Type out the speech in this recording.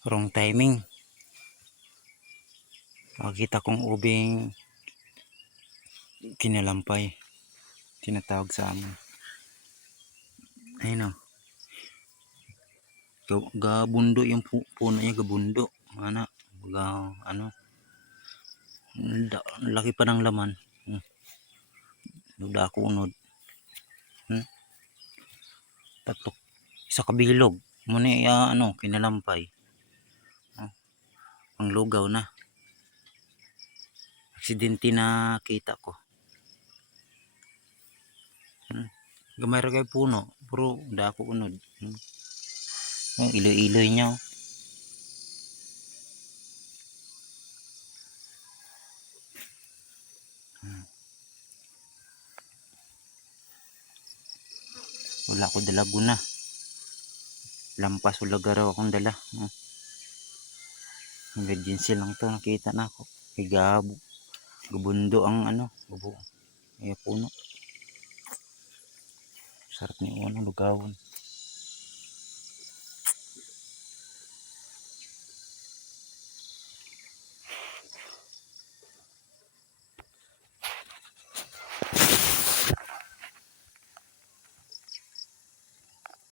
Wrong timing. Makikita kong ubing kinalampay. Tinatawag sa amin. Ayun o. Gabundo yung puno niya, gabundo. Ano, laki pa ng laman. Dako unod. Tatok. Isa kabilog. Muna ano, kinalampay. Ang lugaw na. Aksidente na kita ko. Gamay ra kay puno, pero dako unod. Yung iloy-iloy niya. Wala ko dala guna. Lampas wala garaw akong dala. Emergency lang to, nakita na ako. Kay gabundo ang ano, gubo. Ay puno. Sarap ni ano, lugawon.